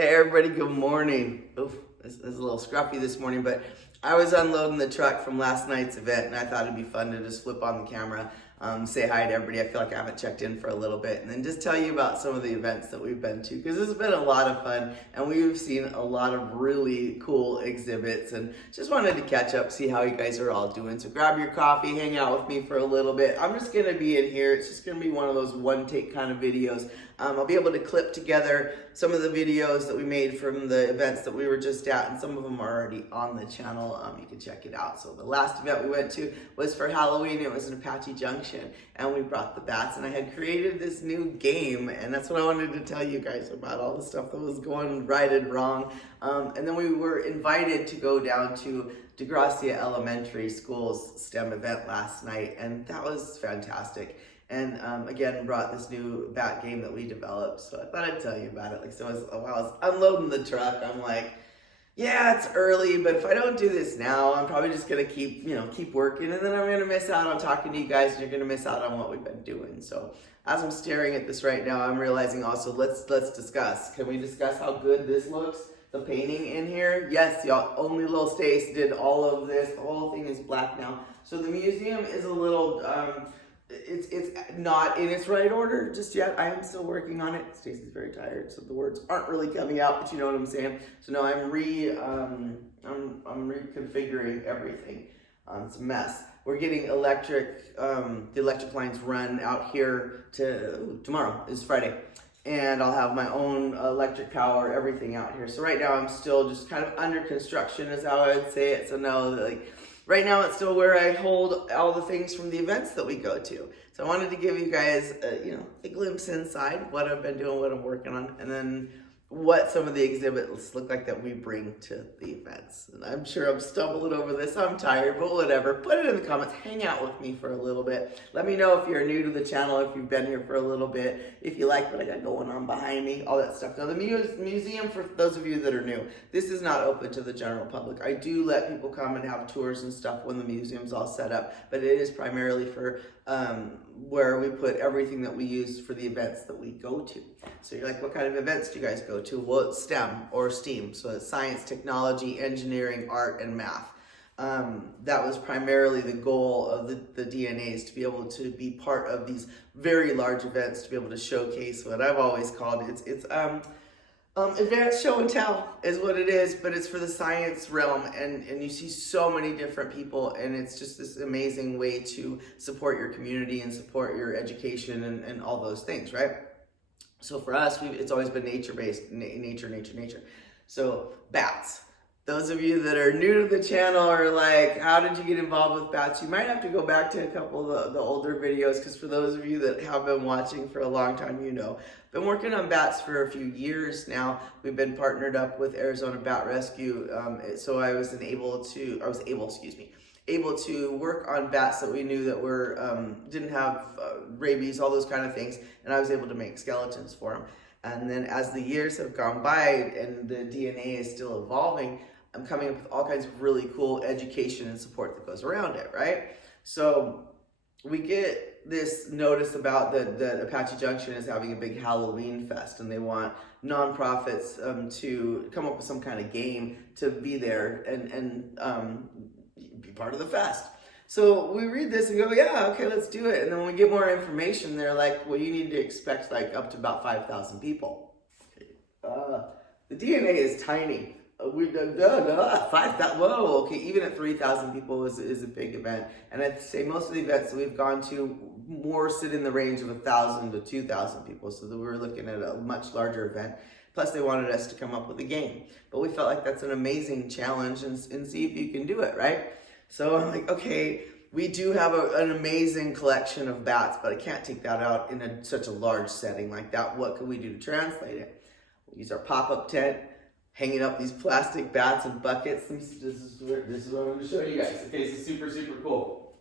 Hey everybody, good morning. Oof, this is a little scruffy this morning, but I was unloading the truck from last night's event and I thought it'd be fun to just flip on the camera, say hi to everybody. I feel like I haven't checked in for a little bit, and then just tell you about some of the events that we've been to, because this has been a lot of fun and we've seen a lot of really cool exhibits, and just wanted to catch up, see how you guys are all doing. So grab your coffee, hang out with me for a little bit. I'm just gonna be in here. It's just gonna be one of those one take kind of videos. I'll be able to clip together some of the videos that we made from the events that we were just at, and some of them are already on the channel. You can check it out. So the last event we went to was for Halloween. It was in Apache Junction, and we brought the bats, and I had created this new game, and that's what I wanted to tell you guys about, all the stuff that was going right and wrong. And then we were invited to go down to DeGracia Elementary School's STEM event last night, and that was fantastic. And again, brought this new bat game that we developed, so I thought I'd tell you about it. While I was unloading the truck, I'm like, yeah, it's early, but if I don't do this now, I'm probably just gonna keep working, and then I'm gonna miss out on talking to you guys, and you're gonna miss out on what we've been doing. So as I'm staring at this right now, I'm realizing also, let's discuss. Can we discuss how good this looks? The painting in here, yes, y'all. Only little Stacy did all of this. The whole thing is black now. So the museum is a little. It's not in its right order just yet. I am still working on it. Stacy's very tired, so the words aren't really coming out, but you know what I'm saying. So now I'm reconfiguring everything. It's a mess. We're getting the electric lines run out here tomorrow is Friday, and I'll have my own electric power, everything out here. So right now I'm still just kind of under construction, is how I would say it. So no, right now, it's still where I hold all the things from the events that we go to. So I wanted to give you guys, a glimpse inside what I've been doing, what I'm working on, and then what some of the exhibits look like that we bring to the events. And I'm sure I'm stumbling over this. I'm tired, but whatever. Put it in the comments. Hang out with me for a little bit. Let me know if you're new to the channel, if you've been here for a little bit, if you like what I got going on behind me, all that stuff. Now, the museum, for those of you that are new, this is not open to the general public. I do let people come and have tours and stuff when the museum's all set up, but it is primarily for where we put everything that we use for the events that we go to. So you're like, what kind of events do you guys go to? Well, it's STEM or STEAM. So it's science, technology, engineering, art, and math. That was primarily the goal of the DNAs, to be able to be part of these very large events, to be able to showcase what I've always called it's advanced show and tell is what it is, but it's for the science realm, and you see so many different people, and it's just this amazing way to support your community and support your education and all those things, right? So for us, it's always been nature-based, nature. So bats. Those of you that are new to the channel are like, how did you get involved with bats? You might have to go back to a couple of the older videos, because for those of you that have been watching for a long time, been working on bats for a few years now. We've been partnered up with Arizona Bat Rescue, so I was able to work on bats that we knew that were didn't have rabies, all those kind of things, and I was able to make skeletons for them. And then as the years have gone by and the DNA is still evolving, I'm coming up with all kinds of really cool education and support that goes around it, right? So we get this notice about that Apache Junction is having a big Halloween fest, and they want nonprofits to come up with some kind of game to be there and be part of the fest. So we read this and go, yeah, okay, let's do it. And then when we get more information, they're like, well, you need to expect like up to about 5,000 people. The DNA is tiny. 5,000, whoa, okay, even at 3,000 people is a big event. And I'd say most of the events that we've gone to more sit in the range of 1,000 to 2,000 people. So that we were looking at a much larger event. Plus they wanted us to come up with a game. But we felt like that's an amazing challenge, and see if you can do it, right? So I'm like, okay, we do have an amazing collection of bats, but I can't take that out in such a large setting like that. What can we do to translate it? We use our pop-up tent, hanging up these plastic bats and buckets. This is what I'm going to show you guys. Okay, this is super, super cool.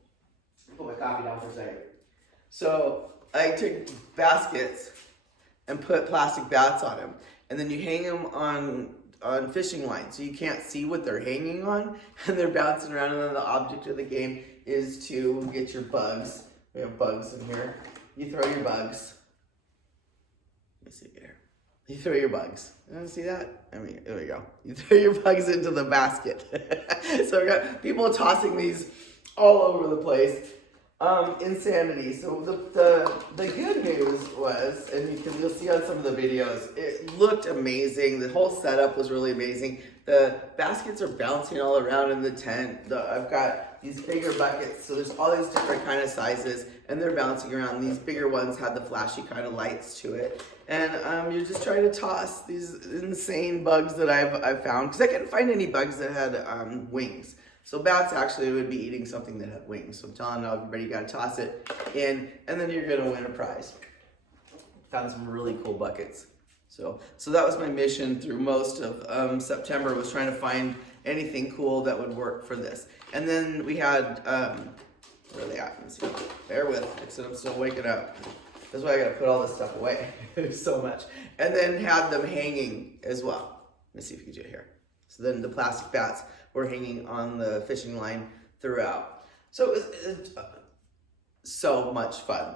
Put my coffee down for a second. So I took baskets and put plastic bats on them, and then you hang them on fishing lines, so you can't see what they're hanging on, and they're bouncing around, and then the object of the game is to get your bugs. We have bugs in here. You throw your bugs. Let me see here. You throw your bugs. You want to see that? I mean, there we go. You throw your bugs into the basket. So we got people tossing these all over the place. Insanity. So the good news was, and you'll see on some of the videos, it looked amazing. The whole setup was really amazing. The baskets are bouncing all around in the tent. I've got these bigger buckets, so there's all these different kind of sizes, and they're bouncing around. These bigger ones had the flashy kind of lights to it, and you're just trying to toss these insane bugs that I've found, because I couldn't find any bugs that had wings. So bats actually would be eating something that had wings. So I'm telling everybody, you gotta toss it in, and then you're gonna win a prize. Found some really cool buckets. So that was my mission through most of September, was trying to find anything cool that would work for this. And then we had, where are they at? Let's see. Bear with me, because I'm still waking up. That's why I gotta put all this stuff away. There's so much. And then had them hanging as well. Let me see if you can do it here. So then the plastic bats were hanging on the fishing line throughout. So it was so much fun.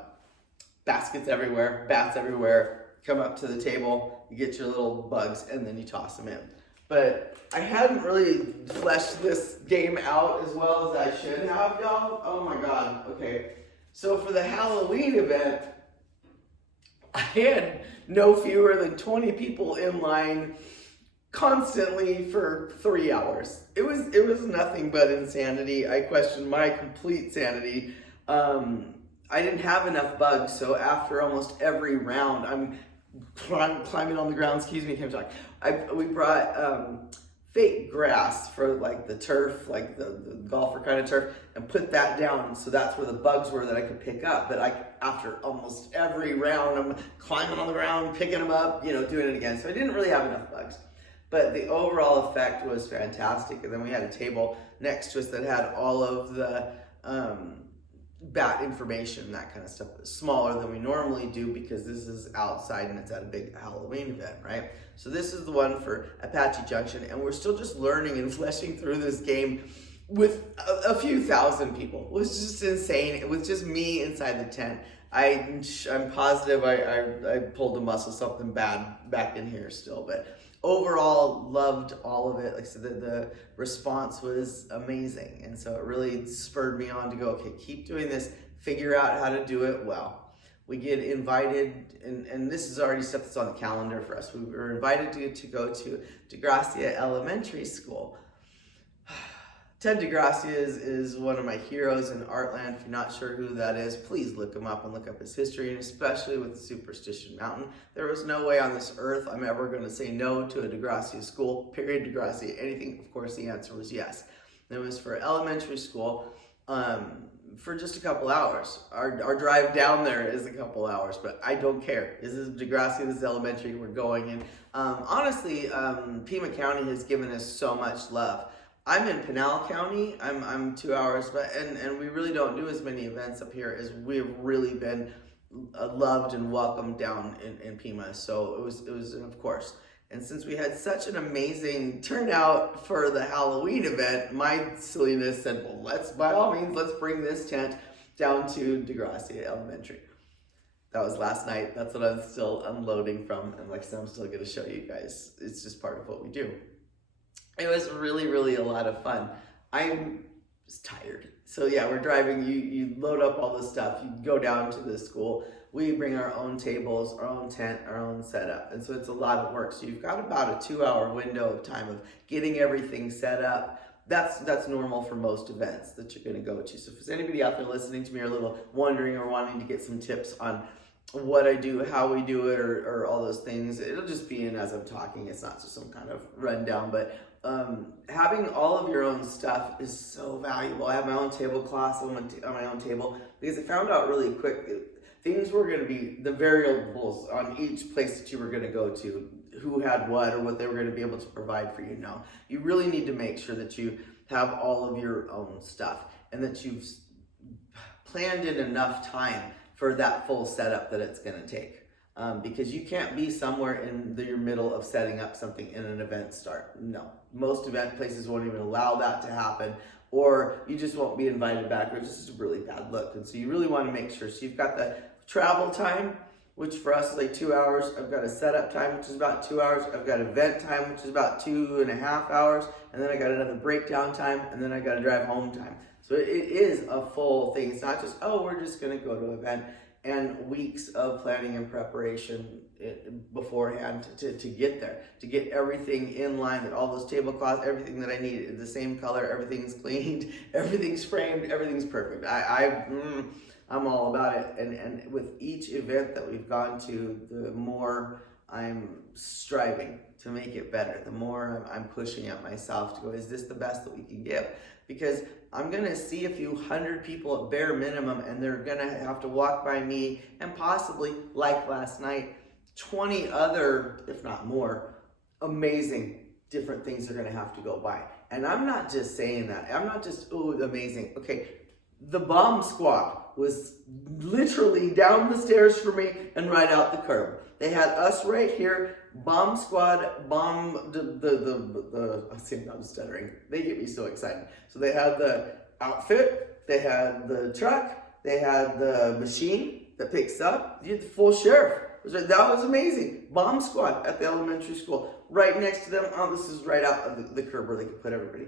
Baskets everywhere, bats everywhere. Come up to the table, you get your little bugs, and then you toss them in. But I hadn't really fleshed this game out as well as I should have, y'all. Oh my God, okay. So for the Halloween event, I had no fewer than 20 people in line constantly for 3 hours. It was nothing but insanity. I questioned my complete sanity. I didn't have enough bugs, so after almost every round, I'm climbing on the ground. Excuse me, can't talk. We brought fake grass for like the turf, like the golfer kind of turf, and put that down. So that's where the bugs were that I could pick up. But after almost every round, I'm climbing on the ground, picking them up, doing it again. So I didn't really have enough bugs. But the overall effect was fantastic. And then we had a table next to us that had all of the bat information, that kind of stuff. Smaller than we normally do, because this is outside and it's at a big Halloween event, right? So this is the one for Apache Junction, and we're still just learning and fleshing through this game with a few thousand people. It was just insane. It was just me inside the tent. I'm positive I pulled a muscle, something bad back in here still, but overall loved all of it. Like I said, the response was amazing, and so it really spurred me on to go, okay, keep doing this, figure out how to do it well. We get invited, and this is already stuff that's on the calendar for us. We were invited to go to DeGracia Elementary School. Ted DeGracia is one of my heroes in Artland. If you're not sure who that is, please look him up and look up his history, and especially with Superstition Mountain. There was no way on this earth I'm ever going to say no to a DeGracia school, period, DeGracia, anything. Of course, the answer was yes. And it was for elementary school for just a couple hours. Our drive down there is a couple hours, but I don't care. This is DeGracia, this is elementary, we're going. And honestly, Pima County has given us so much love. I'm in Pinal County. I'm 2 hours, but and we really don't do as many events up here as we've really been loved and welcomed down in Pima. So it was of course. And since we had such an amazing turnout for the Halloween event, my silliness said, well, by all means, let's bring this tent down to DeGracia Elementary. That was last night. That's what I'm still unloading from, and like I said, I'm still going to show you guys. It's just part of what we do. It was really, really a lot of fun. I'm just tired. So yeah, we're driving, you load up all this stuff, you go down to the school, we bring our own tables, our own tent, our own setup. And so it's a lot of work. So you've got about a 2-hour window of time of getting everything set up. That's normal for most events that you're gonna go to. So if there's anybody out there listening to me or a little wondering or wanting to get some tips on what I do, how we do it, or all those things, it'll just be in as I'm talking. It's not just some kind of rundown, but having all of your own stuff is so valuable. I have my own tablecloths on my own table, because I found out really quick things were going to be the variables on each place that you were going to go to, who had what or what they were going to be able to provide for you. Now, you really need to make sure that you have all of your own stuff and that you've planned in enough time for that full setup that it's going to take. Because you can't be somewhere in your middle of setting up something in an event start. No, most event places won't even allow that to happen, or you just won't be invited back, or it's just a really bad look. And so you really want to make sure, so you've got the travel time, which for us is like 2 hours. I've got a setup time, which is about 2 hours. I've got event time, which is about 2.5 hours. And then I got another breakdown time, and then I got a drive home time. So it is a full thing. It's not just, oh, we're just going to go to an event, and weeks of planning and preparation beforehand to get there, to get everything in line, that all those tablecloths, everything that I need is the same color, everything's cleaned, everything's framed, everything's perfect. I'm all about it. And with each event that we've gone to, the more I'm striving to make it better, the more I'm pushing at myself to go, is this the best that we can give? Because I'm going to see a few hundred people at bare minimum, and they're going to have to walk by me, and possibly, like last night, 20 other, if not more, amazing different things are going to have to go by. And I'm not just saying that. I'm not just, oh, amazing. Okay, the bomb squad was literally down the stairs for me and right out the curb. They had us right here, bomb squad, I'm stuttering. They get me so excited. So they had the outfit, they had the truck, they had the machine that picks up, you had the full sheriff. That was amazing. Bomb squad at the elementary school. Right next to them, oh, this is right out of the curb where they could put everybody.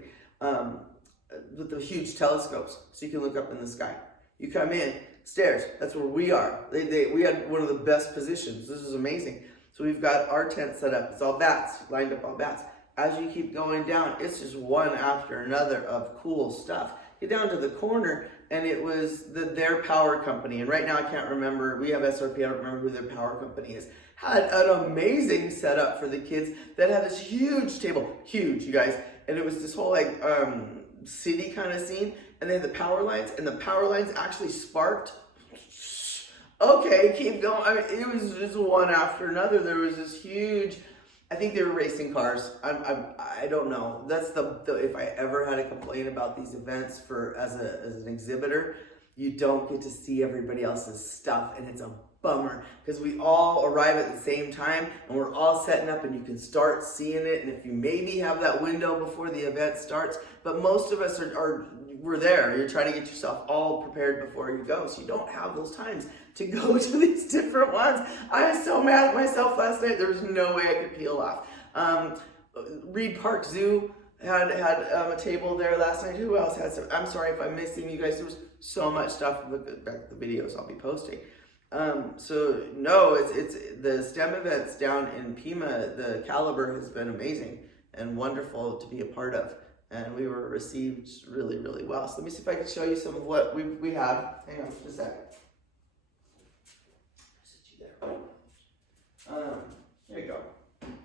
With the huge telescopes, so you can look up in the sky. You come in, stairs, that's where we are. We had one of the best positions. This is amazing. So we've got our tent set up. It's all bats, lined up all bats. As you keep going down, it's just one after another of cool stuff. Get down to the corner, and it was their power company. And right now I can't remember. We have SRP. I don't remember who their power company is. Had an amazing setup for the kids that had this huge table. Huge, you guys. And it was this whole like city kind of scene. And they had the power lines, and the power lines actually sparked. Okay, keep going. I mean, it was just one after another. There was this huge, I think they were racing cars. I don't know. That's the if I ever had a complaint about these events as an exhibitor, you don't get to see everybody else's stuff, and it's a bummer because we all arrive at the same time and we're all setting up, and you can start seeing it. And if you maybe have that window before the event starts, but most of us we're there. You're trying to get yourself all prepared before you go, so you don't have those times to go to these different ones. I was so mad at myself last night. There was no way I could peel off. Reed Park Zoo had a table there last night. Who else had some? I'm sorry if I'm missing you guys. There was so much stuff. Look back at the videos I'll be posting. So no, it's the STEM events down in Pima. The caliber has been amazing and wonderful to be a part of. And we were received really, really well. So let me see if I can show you some of what we have. Hang on just a second. Here you go.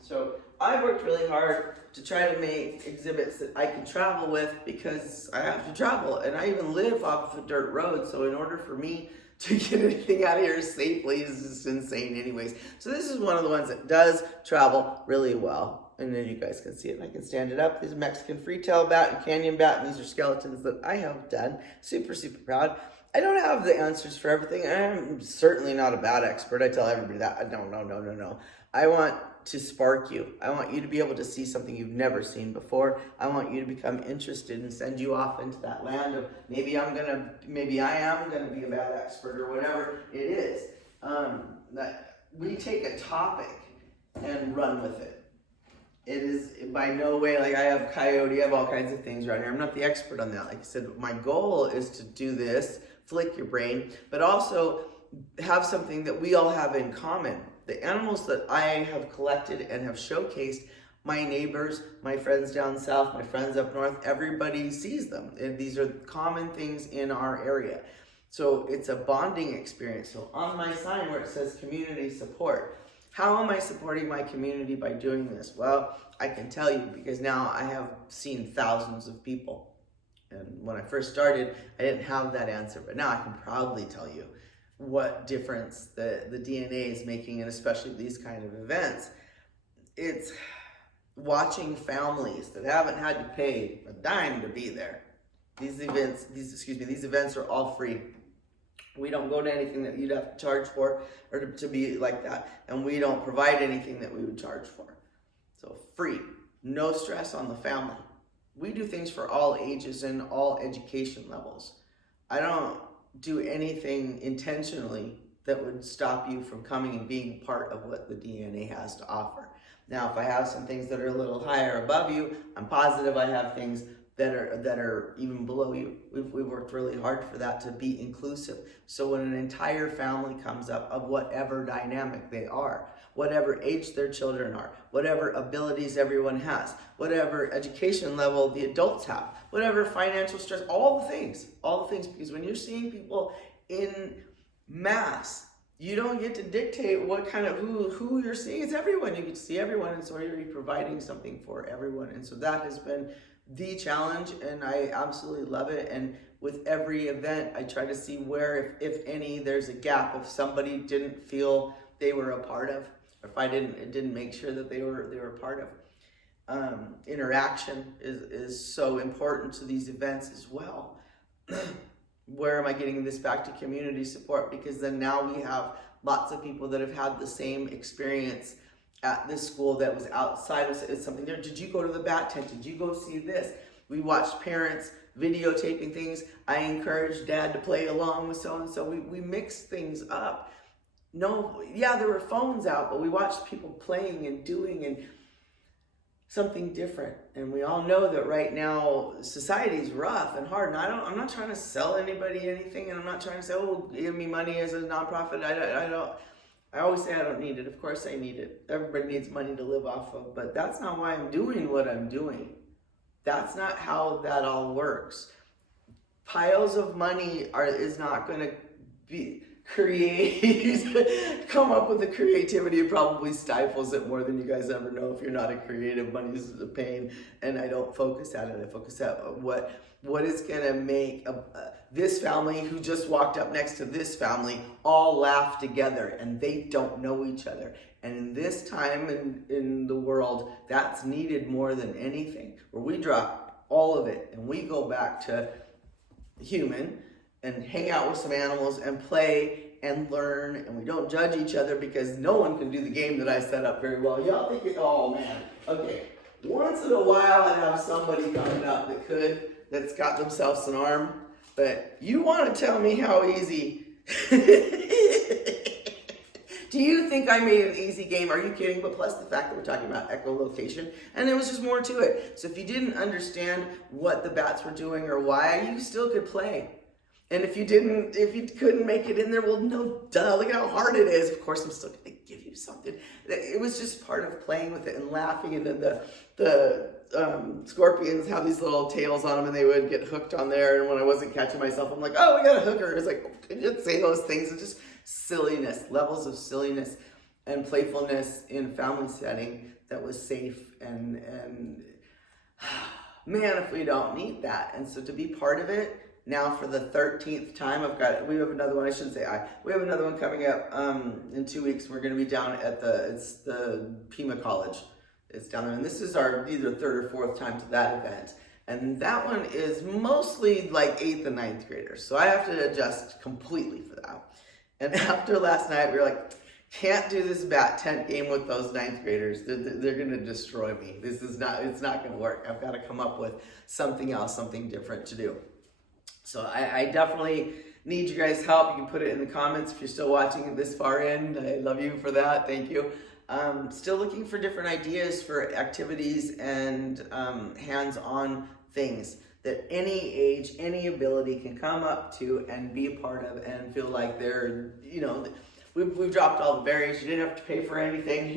So I worked really hard to try to make exhibits that I could travel with, because I have to travel, and I even live off of a dirt road. So in order for me to get anything out of here safely is just insane anyways. So this is one of the ones that does travel really well. And then you guys can see it, and I can stand it up. This is Mexican freetail bat and canyon bat, and these are skeletons that I have done. Super, super proud. I don't have the answers for everything. I'm certainly not a bat expert. I tell everybody that. No. I want to spark you. I want you to be able to see something you've never seen before. I want you to become interested and send you off into that land of maybe I am gonna be a bat expert, or whatever it is. That we take a topic and run with it. It is by no way, like I have coyote, I have all kinds of things around here. I'm not the expert on that. Like I said, my goal is to do this, flick your brain, but also have something that we all have in common. The animals that I have collected and have showcased, my neighbors, my friends down south, my friends up north, everybody sees them. And these are common things in our area. So it's a bonding experience. So on my sign where it says community support, how am I supporting my community by doing this? Well, I can tell you, because now I have seen thousands of people. And when I first started, I didn't have that answer, but now I can proudly tell you what difference the DNA is making, and especially these kind of events. It's watching families that haven't had to pay a dime to be there. These events are all free. We don't go to anything that you'd have to charge for, or to be like that. And we don't provide anything that we would charge for. So free, no stress on the family. We do things for all ages and all education levels. I don't do anything intentionally that would stop you from coming and being part of what the DNA has to offer. Now, if I have some things that are a little higher above you, I'm positive I have things that are even below you. We've worked really hard for that to be inclusive. So when an entire family comes up of whatever dynamic they are, whatever age their children are, whatever abilities everyone has, whatever education level the adults have, whatever financial stress, all the things, because when you're seeing people in mass, you don't get to dictate what kind of who you're seeing. It's everyone. You get to see everyone, and so you're providing something for everyone. And so that has been the challenge, and I absolutely love it. And with every event, I try to see where, if any, there's a gap. If somebody didn't feel they were a part of, or if I didn't make sure that they were part of. Interaction is so important to these events as well. Where am I getting this back to community support? Because then now we have lots of people that have had the same experience at this school that was outside of something there. Did you go to the bat tent? Did you go see this? We watched parents videotaping things. I encouraged dad to play along with so-and-so. We mixed things up. No, yeah, there were phones out, but we watched people playing and doing and something different. And we all know that right now society's rough and hard. And I'm not trying to sell anybody anything, and I'm not trying to say, oh, give me money as a nonprofit. I always say I don't need it. Of course I need it. Everybody needs money to live off of, but that's not why I'm doing what I'm doing. That's not how that all works. Piles of money is not going to be come up with the creativity. It probably stifles it more than you guys ever know. If you're not a creative, money is a pain, and I don't focus at it. I focus at what is going to make this family who just walked up next to this family all laugh together, and they don't know each other. And in this time in the world, that's needed more than anything, where we drop all of it and we go back to human and hang out with some animals and play and learn, and we don't judge each other, because no one can do the game that I set up very well. Y'all think oh man, okay. Once in a while I'd have somebody coming up that's got themselves an arm, but you want to tell me how easy? Do you think I made an easy game? Are you kidding? But plus the fact that we're talking about echolocation, and there was just more to it. So if you didn't understand what the bats were doing or why, you still could play. And if you couldn't make it in there, well, no, duh, look at how hard it is. Of course, I'm still going to give you something. It was just part of playing with it and laughing. And then the scorpions have these little tails on them, and they would get hooked on there. And when I wasn't catching myself, I'm like, oh, we got a hooker. It's like, oh, can you say those things? It's just silliness, levels of silliness and playfulness in a family setting that was safe. And man, if we don't need that. And so to be part of it, now for the 13th time, we have another one, we have another one coming up in 2 weeks. We're going to be down at the Pima College. It's down there, and this is our either third or fourth time to that event. And that one is mostly like 8th and 9th graders. So I have to adjust completely for that. And after last night, we were like, can't do this bat tent game with those 9th graders. They're going to destroy me. It's not going to work. I've got to come up with something else, something different to do. So I definitely need you guys' help. You can put it in the comments if you're still watching it this far in. I love you for that. Thank you. Still looking for different ideas for activities and hands-on things that any age, any ability can come up to and be a part of and feel like they're, we've dropped all the barriers. You didn't have to pay for anything.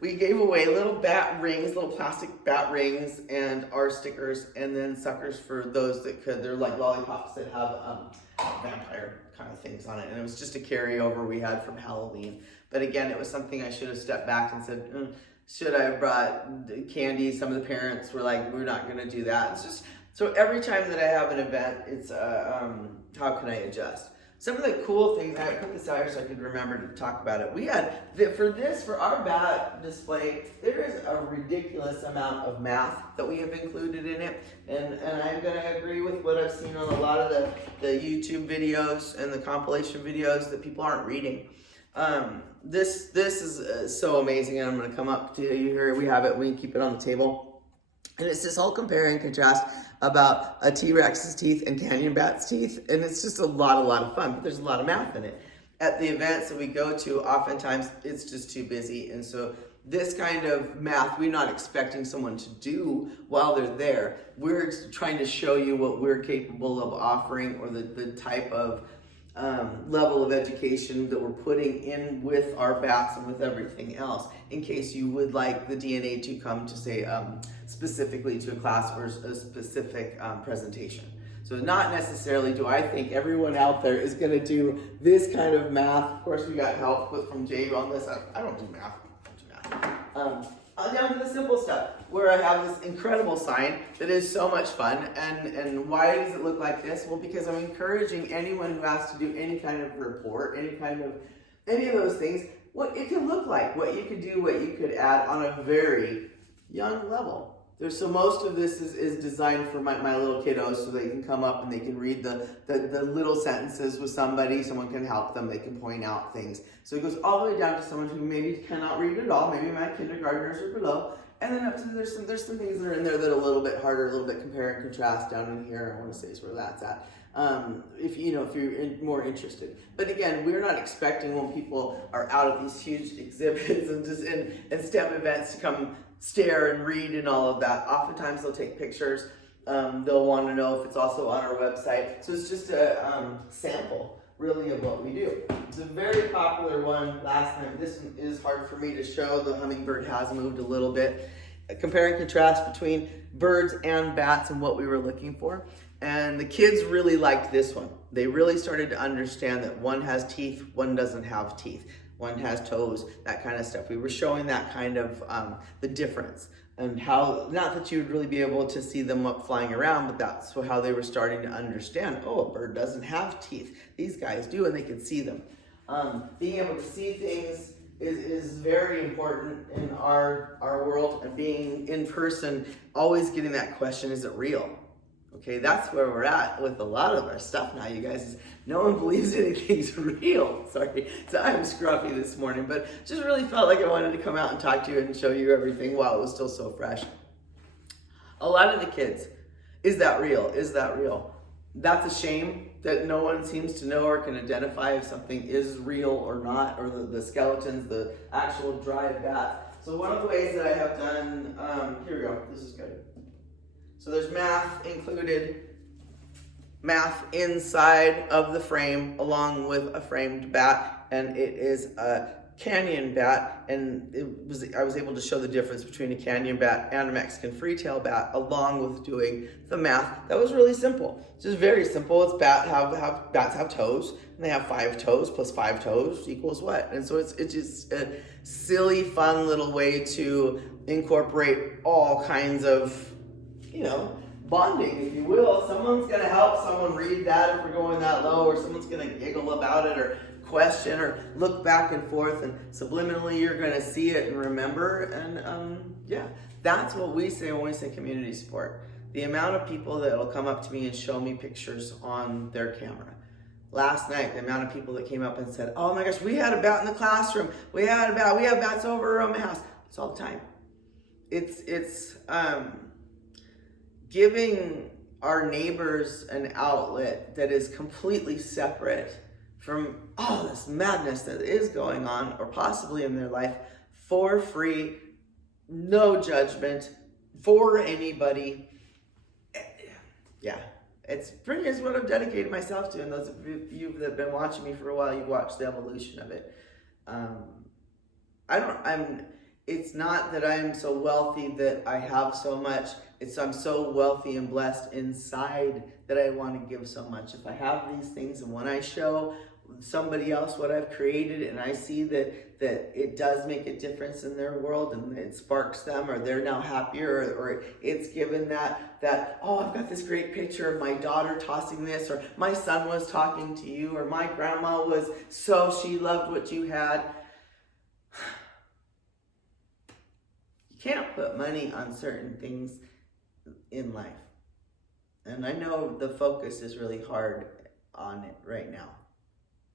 We gave away little bat rings, little plastic bat rings, and our stickers, and then suckers for those that could. They're like lollipops that have vampire kind of things on it. And it was just a carryover we had from Halloween. But again, it was something I should have stepped back and said, should I have brought candy? Some of the parents were like, we're not going to do that. It's just, so every time that I have an event, it's how can I adjust? Some of the cool things, I put this out here so I could remember to talk about it. We had, for our bat display, there is a ridiculous amount of math that we have included in it. And I'm going to agree with what I've seen on a lot of the YouTube videos and the compilation videos that people aren't reading. This is so amazing, and I'm going to come up to you here. We have it. We can keep it on the table. And it's this whole compare and contrast about a T-Rex's teeth and canyon bat's teeth. And it's just a lot of fun, but there's a lot of math in it. at the events that we go to, oftentimes it's just too busy. And so this kind of math, we're not expecting someone to do while they're there. We're trying to show you what we're capable of offering, or the type of level of education that we're putting in with our bats and with everything else, in case you would like the DNA to come to, say, specifically to a class or a specific presentation. So not necessarily do I think everyone out there is going to do this kind of math. Of course, we got help from Jay on this. I don't do math. Down to the simple stuff, where I have this incredible sign that is so much fun. And why does it look like this? Well, because I'm encouraging anyone who has to do any kind of report, any of those things, what it could look like, what you could do, what you could add on a very young level. So most of this is designed for my little kiddos, so they can come up and they can read the little sentences with somebody. Someone can help them. They can point out things. So it goes all the way down to someone who maybe cannot read at all. Maybe my kindergartners or below. And then up to there's some things that are in there that are a little bit harder, a little bit compare and contrast down in here. I want to say is where that's at. If you're more interested. But again, we're not expecting when people are out at these huge exhibits and just in STEM events to come stare and read and all of that. Oftentimes they'll take pictures. They'll want to know if it's also on our website. So it's just a sample, really, of what we do. It's a very popular one last time. This one is hard for me to show. The hummingbird has moved a little bit. Compare and contrast between birds and bats and what we were looking for. And the kids really liked this one. They really started to understand that one has teeth, one doesn't have teeth. One has toes, that kind of stuff. We were showing that kind of the difference, and how, not that you would really be able to see them up flying around, but that's how they were starting to understand, oh, a bird doesn't have teeth. These guys do, and they can see them. Being able to see things is very important in our world, and being in person, always getting that question, is it real? Okay, that's where we're at with a lot of our stuff now, you guys. No one believes anything's real. Sorry, so I'm scruffy this morning, but just really felt like I wanted to come out and talk to you and show you everything while it was still so fresh. A lot of the kids, is that real? Is that real? That's a shame that no one seems to know or can identify if something is real or not, or the skeletons, the actual dry bat. So one of the ways that I have done, here we go, this is good. So there's math included, math inside of the frame along with a framed bat, and it is a canyon bat, and I was able to show the difference between a canyon bat and a Mexican free-tail bat along with doing the math. That was really simple. It's just very simple. It's bats have toes, and they have 5 toes plus 5 toes equals what? And so it's just a silly, fun little way to incorporate all kinds of bonding, if you will. Someone's going to help someone read that if we're going that low, or someone's going to giggle about it or question or look back and forth, and subliminally you're going to see it and remember. And that's what we say when we say community support. The amount of people that will come up to me and show me pictures on their camera. Last night, the amount of people that came up and said, oh my gosh, we had a bat in the classroom. We have bats over around my house. It's all the time. It's giving our neighbors an outlet that is completely separate from all this madness that is going on or possibly in their life, for free, no judgment, for anybody. Yeah, it's pretty much what I've dedicated myself to, and those of you that have been watching me for a while, you've watched the evolution of it. It's not that I'm so wealthy that I have so much. I'm so wealthy and blessed inside that I want to give so much. If I have these things, and when I show somebody else what I've created, and I see that it does make a difference in their world, and it sparks them, or they're now happier, or it's given that, oh, I've got this great picture of my daughter tossing this, or my son was talking to you, or my grandma was she loved what you had. You can't put money on certain things in life. And I know the focus is really hard on it right now.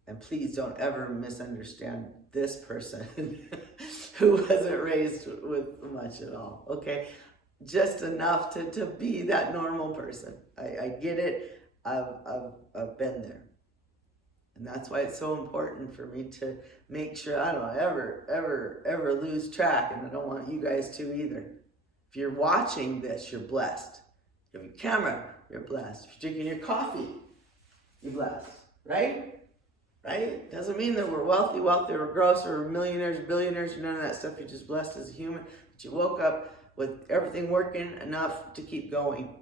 And please don't ever misunderstand this person who wasn't raised with much at all, okay? Just enough to be that normal person. I get it. I've been there. And that's why it's so important for me to make sure I don't ever lose track. And I don't want you guys to either. If you're watching this, you're blessed. If you have a camera, you're blessed. If you're drinking your coffee, you're blessed. Right? Right? Doesn't mean that we're wealthy, or gross, or millionaires, billionaires, none of that stuff. You're just blessed as a human. But you woke up with everything working enough to keep going.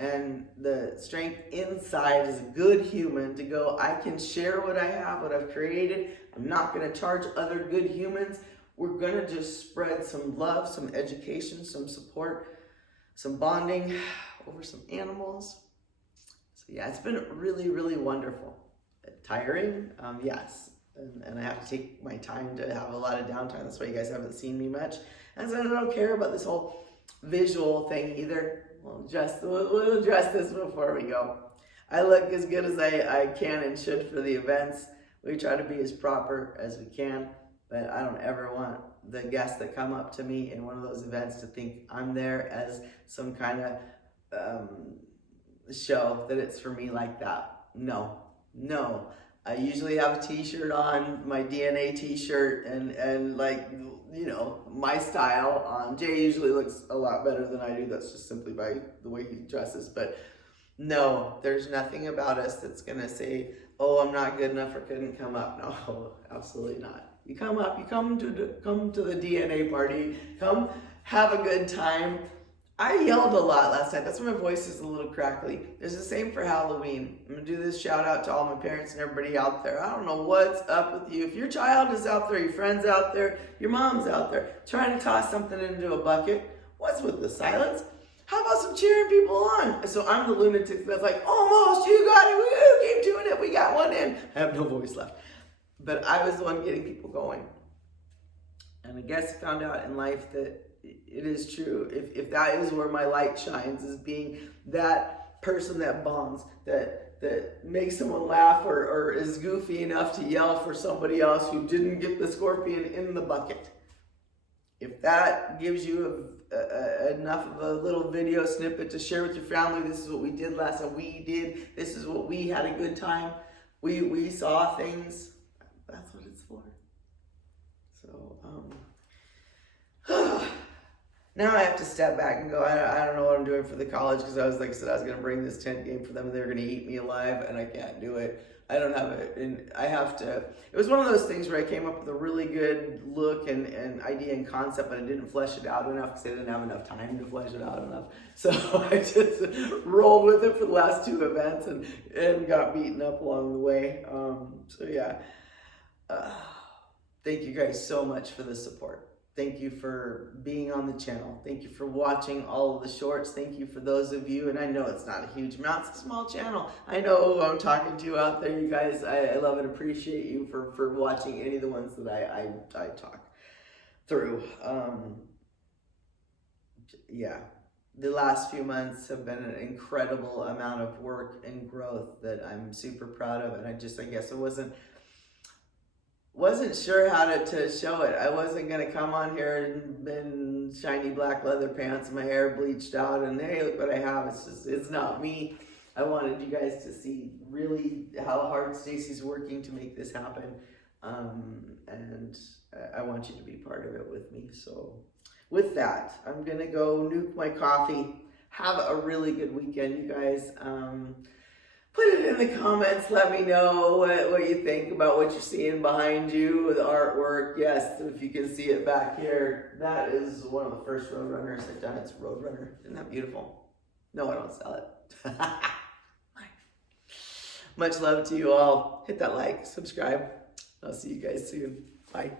And the strength inside as a good human to go, I can share what I have, what I've created. I'm not going to charge other good humans. We're going to just spread some love, some education, some support, some bonding over some animals. So yeah, it's been really, really wonderful. Tiring? Yes. And I have to take my time to have a lot of downtime. That's why you guys haven't seen me much. And so I don't care about this whole visual thing either. We'll address this before we go. I look as good as I can and should for the events. We try to be as proper as we can, but I don't ever want the guests that come up to me in one of those events to think I'm there as some kind of show, that it's for me like that. No. I usually have a t-shirt on, my DNA t-shirt, and like, you know, my style on. Jay usually looks a lot better than I do. That's just simply by the way he dresses. But no, there's nothing about us that's going to say, oh, I'm not good enough or couldn't come up. No, absolutely not. You come up, you come to the DNA party, come have a good time. I yelled a lot last night. That's why my voice is a little crackly. There's the same for Halloween. I'm going to do this shout out to all my parents and everybody out there. I don't know what's up with you. If your child is out there, your friend's out there, your mom's out there, trying to toss something into a bucket, what's with the silence? How about some cheering people on? So I'm the lunatic that's like, almost, you got it, woo, keep doing it, we got one in. I have no voice left. But I was the one getting people going. And I guess I found out in life that it is true. If that is where my light shines, is being that person that bonds, that makes someone laugh or is goofy enough to yell for somebody else who didn't get the scorpion in the bucket. If that gives you enough of a little video snippet to share with your family, this is what we did last time, this is what we had a good time, we saw things, that's what it's for. So, now I have to step back and go, I don't know what I'm doing for the college, because I was, like I said, I was going to bring this tent game for them and they were going to eat me alive, and I can't do it. I don't have it, and I have to. It was one of those things where I came up with a really good look and idea and concept, but I didn't flesh it out enough because I didn't have enough time to flesh it out enough. So I just rolled with it for the last two events and got beaten up along the way. So yeah, thank you guys so much for the support. Thank you for being on the channel. Thank you for watching all of the shorts. Thank you for those of you, and I know it's not a huge amount, it's a small channel. I know who I'm talking to out there, you guys. I love and appreciate you for watching any of the ones that I talk through. Yeah, the last few months have been an incredible amount of work and growth that I'm super proud of, and I guess I wasn't sure how to show it. I wasn't going to come on here in shiny black leather pants and my hair bleached out and hey, look what I have. It's not me. I wanted you guys to see really how hard Stacy's working to make this happen. And I want you to be part of it with me. So with that, I'm going to go nuke my coffee. Have a really good weekend, you guys. Put it in the comments. Let me know what you think about what you're seeing behind you, the artwork. Yes, if you can see it back here, that is one of the first Roadrunners I've done. It's Roadrunner. Isn't that beautiful? No, I don't sell it. Much love to you all. Hit that like, subscribe. I'll see you guys soon. Bye.